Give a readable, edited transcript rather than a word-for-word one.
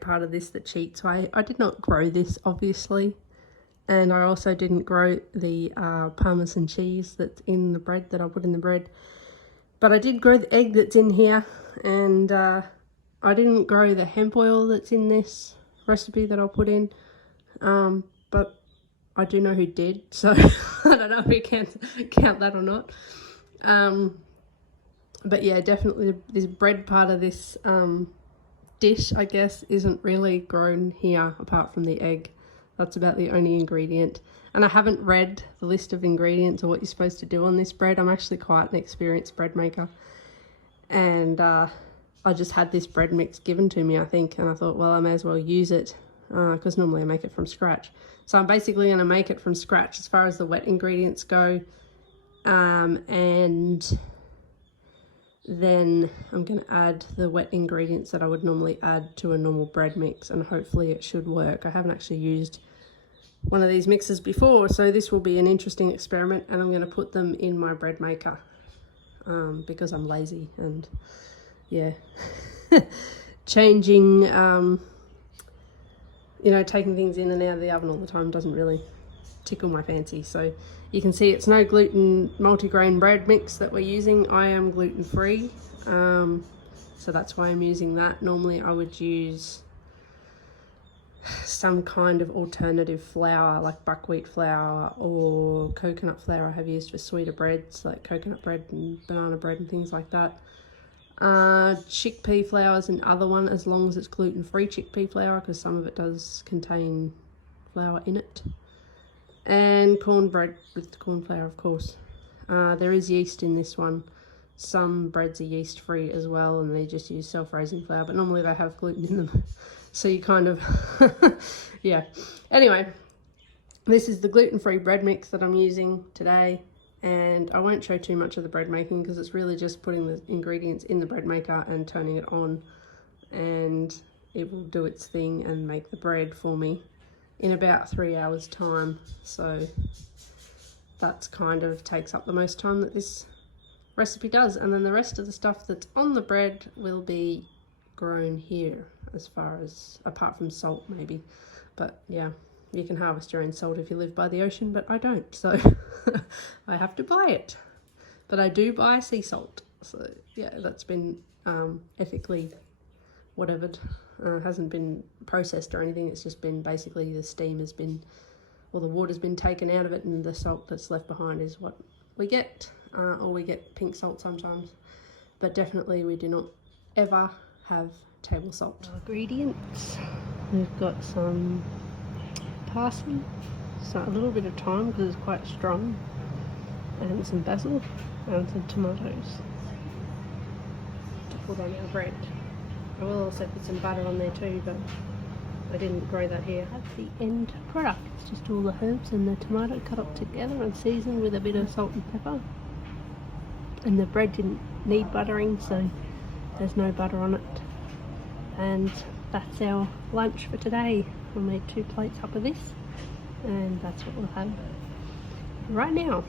part of this that cheats. So I did not grow this, obviously. And I also didn't grow the Parmesan cheese that's in the bread that I put in the bread. But I did grow the egg that's in here. And I didn't grow the hemp oil that's in this recipe that I'll put in. But I do know who did. So I don't know if we can count that or not. But yeah, definitely this bread part of this dish, I guess, isn't really grown here apart from the egg. That's about the only ingredient. And I haven't read the list of ingredients or what you're supposed to do on this bread. I'm actually quite an experienced bread maker. And I just had this bread mix given to me, I think. And I thought, well, I may as well use it because normally I make it from scratch. So I'm basically going to make it from scratch as far as the wet ingredients go. And then I'm going to add the wet ingredients that I would normally add to a normal bread mix, and hopefully it should work. I haven't actually used one of these mixes before, so this will be an interesting experiment, and I'm going to put them in my bread maker because I'm lazy, and yeah, changing, you know, taking things in and out of the oven all the time doesn't really tickle my fancy. So you can see it's no gluten multigrain bread mix that we're using. I am gluten free, so that's why I'm using that. Normally I would use some kind of alternative flour like buckwheat flour or coconut flour I have used for sweeter breads like coconut bread and banana bread and things like that. Chickpea flour is another one, as long as it's gluten-free chickpea flour, because some of it does contain flour in it. And cornbread with corn flour, of course. There is yeast in this one. Some breads are yeast free as well, and they just use self-raising flour, but normally they have gluten in them. So you kind of, yeah. Anyway, this is the gluten-free bread mix that I'm using today, and I won't show too much of the bread making because it's really just putting the ingredients in the bread maker and turning it on, and it will do its thing and make the bread for me in about 3 hours time. So that's kind of takes up the most time that this recipe does, and then the rest of the stuff that's on the bread will be grown here, as far as apart from salt maybe. But yeah, you can harvest your own salt if you live by the ocean, but I don't, so I have to buy it. But I do buy sea salt, so yeah, that's been ethically whatevered. Hasn't been processed or anything. It's just been basically the steam has been, or the water's been taken out of it, and the salt that's left behind is what we get, or we get pink salt sometimes, but definitely we do not ever have table salt. Ingredients: we've got some parsley, so a little bit of thyme because it's quite strong, and some basil and some tomatoes to put on our bread. I will also put some butter on there too, but I didn't grow that here. That's the end product. It's just all the herbs and the tomato cut up together and seasoned with a bit of salt and pepper. And the bread didn't need buttering, so there's no butter on it. And that's our lunch for today. I made 2 plates up of this, and that's what we'll have right now.